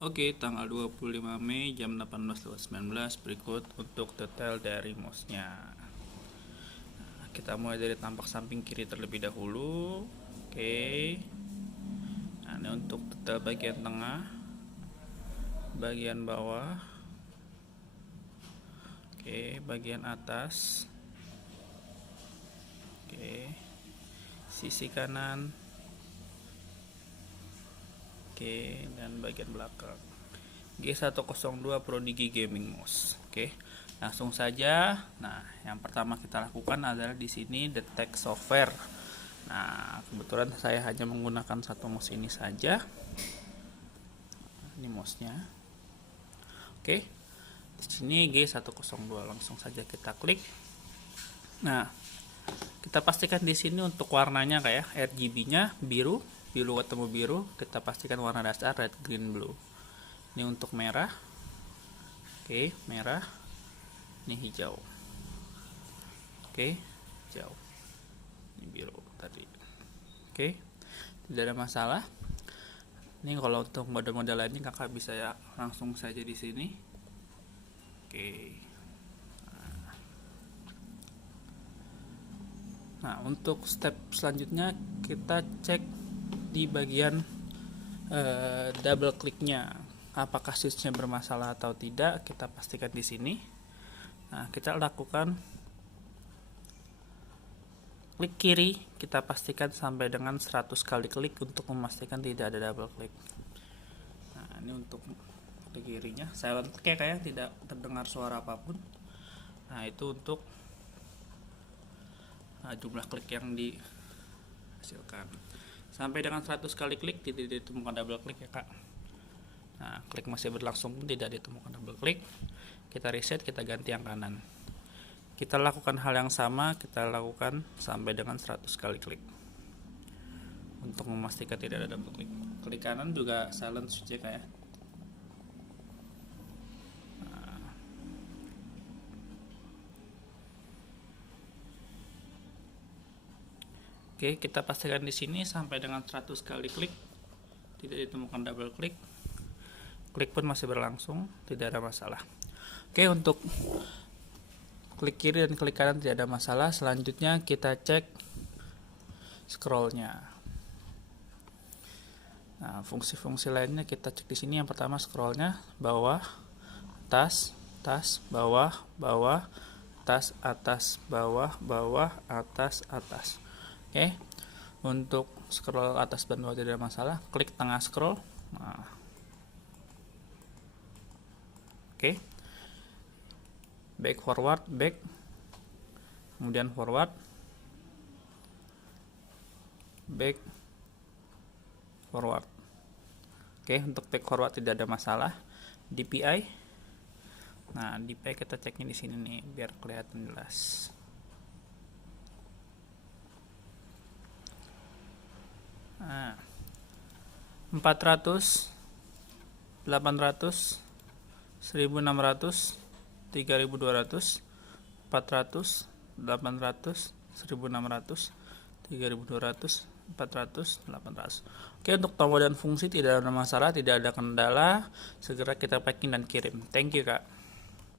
Oke, tanggal 25 Mei jam 18.19 berikut untuk detail dari mouse-nya. Nah, kita mulai dari tampak samping kiri terlebih dahulu. Oke. Nah, ini untuk detail bagian tengah, bagian bawah. Oke, bagian atas. Oke. Sisi kanan. Oke, dan bagian belakang. G102 Prodigy Gaming Mouse. Oke, langsung saja. Nah, yang pertama kita lakukan adalah di sini detect software. Nah, kebetulan saya hanya menggunakan satu mouse ini saja. Ini mouse-nya. Oke. Di sini G102, langsung saja kita klik. Nah, kita pastikan di sini untuk warnanya kayak RGB-nya biru ketemu biru, kita pastikan warna dasar red, green, blue. Ini untuk merah. Oke, merah. Ini hijau. Oke, hijau. Ini biru tadi. Oke, tidak ada masalah. Ini kalau untuk mode-mode lainnya kakak bisa ya langsung saja di sini. Oke. Nah, untuk step selanjutnya kita cek di bagian double kliknya, apakah switchnya bermasalah atau tidak. Kita pastikan di sini. Nah, kita lakukan klik kiri, kita pastikan sampai dengan 100 kali klik untuk memastikan tidak ada double klik. Nah, ini untuk klik kirinya, silent kayak tidak terdengar suara apapun. Nah, itu untuk jumlah klik yang dihasilkan. Sampai dengan 100 kali klik tidak ditemukan double klik ya kak. Nah, klik masih berlangsung pun tidak ditemukan double klik. Kita reset, kita ganti yang kanan. Kita lakukan hal yang sama, kita lakukan sampai dengan 100 kali klik untuk memastikan tidak ada double klik. Klik kanan juga silent switch ya kak ya. Oke, kita pastikan di sini sampai dengan 100 kali klik tidak ditemukan double klik. Klik pun masih berlangsung, tidak ada masalah. Oke, untuk klik kiri dan klik kanan tidak ada masalah. Selanjutnya kita cek scrollnya. Nah, fungsi-fungsi lainnya kita cek di sini. Yang pertama scrollnya, bawah, atas, bawah, atas, bawah, atas. Oke, untuk scroll atas dan bawah tidak ada masalah. Klik tengah scroll. Nah. Oke, back forward, back, kemudian forward, back, forward. Oke, untuk back forward tidak ada masalah. DPI. Nah, DPI kita ceknya di sini nih biar kelihatan jelas. Nah, 400, 800, 1600, 3200, 400, 800, 1600, 3200, 400, 800. Oke, untuk tombol dan fungsi tidak ada masalah, tidak ada kendala. Segera kita packing dan kirim. Thank you kak.